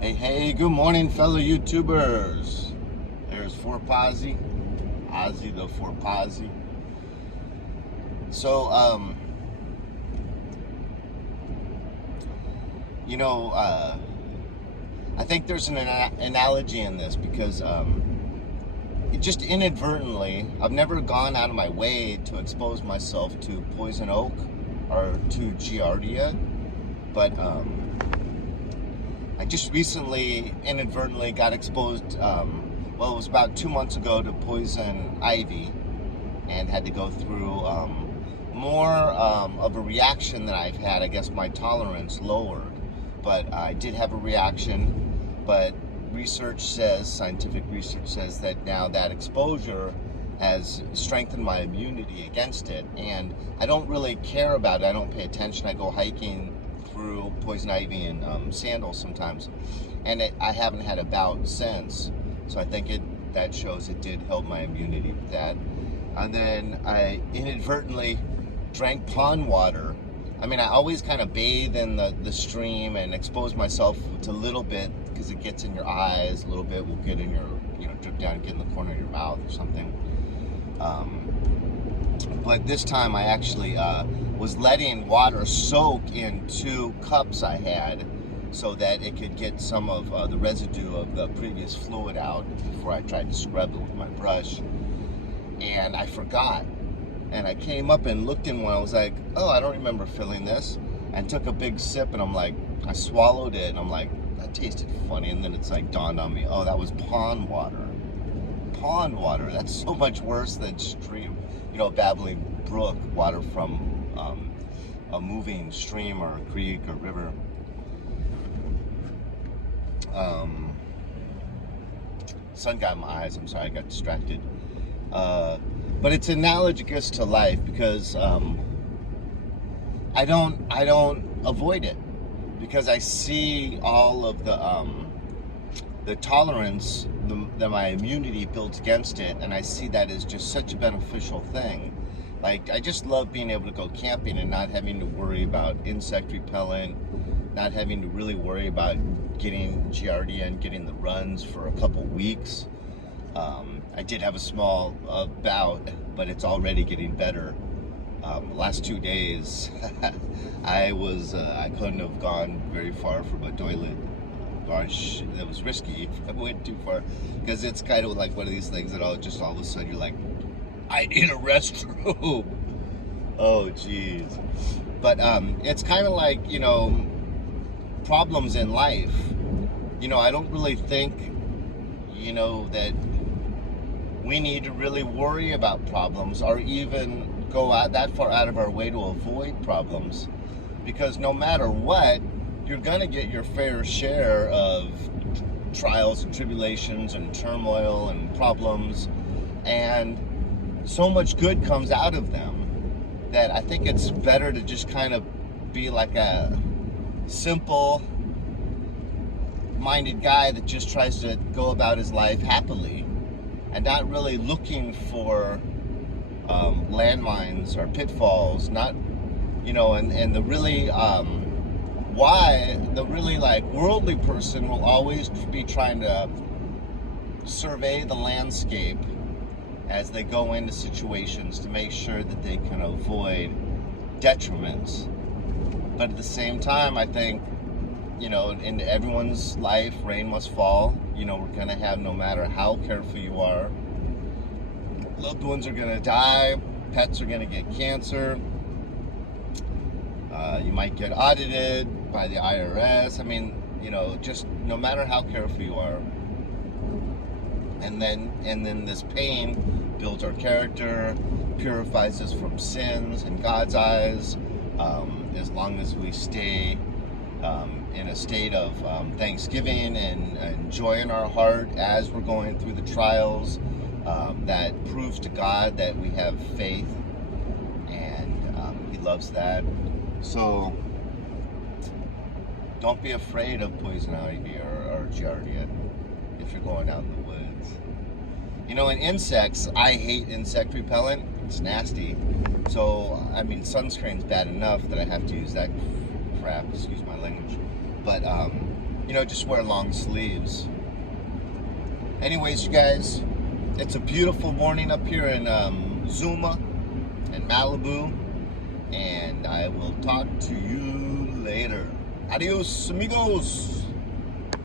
Hey, good morning, fellow YouTubers. There's Forpozzy, Ozzy the Forpozzy. So, you know, I think there's an analogy in this because it just inadvertently, I've never gone out of my way to expose myself to poison oak or to giardia, but I just recently inadvertently got exposed, well, it was about 2 months ago, to poison ivy, and had to go through more of a reaction than I've had. I guess my tolerance lowered, but I did have a reaction. But scientific research says that now that exposure has strengthened my immunity against it, and I don't really care about it. I don't pay attention. I go hiking through poison ivy and sandals sometimes, and I haven't had a bout since. So I think that shows it did help my immunity with that. And then I inadvertently drank pond water. I mean, I always kind of bathe in the stream and expose myself to a little bit because it gets in your eyes. A little bit will get in your, drip down and get in the corner of your mouth or something. But this time I actually was letting water soak in 2 cups I had so that it could get some of the residue of the previous fluid out before I tried to scrub it with my brush. And I forgot. And I came up and looked in one. I was like, oh, I don't remember filling this. And took a big sip, and I'm like, I swallowed it, and I'm like, that tasted funny. And then it's like dawned on me, oh, that was pond water. Pond water, that's so much worse than stream, babbling brook water from a moving stream or a creek or river. Sun got in my eyes, I'm sorry, I got distracted. But it's analogous to life because I don't avoid it, because I see all of the tolerance that my immunity builds against it, and I see that as just such a beneficial thing. Like, I just love being able to go camping and not having to worry about insect repellent, not having to really worry about getting giardia and getting the runs for a couple weeks. I did have a small bout, but it's already getting better. The last 2 days, I couldn't have gone very far from a toilet. Gosh, that was risky if I went too far, because it's kind of like one of these things that all of a sudden you're like, I need a restroom. Oh, jeez. But it's kind of like, problems in life. I don't really think, that we need to really worry about problems or even go out that far out of our way to avoid problems, because no matter what, you're gonna get your fair share of trials and tribulations and turmoil and problems, and so much good comes out of them that I think it's better to just kind of be like a simple minded guy that just tries to go about his life happily and not really looking for landmines or pitfalls, not, and the really the really like worldly person will always be trying to survey the landscape as they go into situations to make sure that they can avoid detriments. But at the same time, I think, in everyone's life, rain must fall. We're gonna have, no matter how careful you are, loved ones are gonna die, pets are gonna get cancer, you might get audited by the IRS. I mean, just no matter how careful you are. And then this pain builds our character, purifies us from sins in God's eyes, as long as we stay in a state of thanksgiving and joy in our heart as we're going through the trials. That proves to God that we have faith, and He loves that. So don't be afraid of poison ivy or giardia if you're going out in the woods. In insects, I hate insect repellent. It's nasty. So, I mean, sunscreen's bad enough that I have to use that crap, excuse my language. But just wear long sleeves. Anyways, you guys, it's a beautiful morning up here in Zuma and Malibu, and I will talk to you later. Adios, amigos.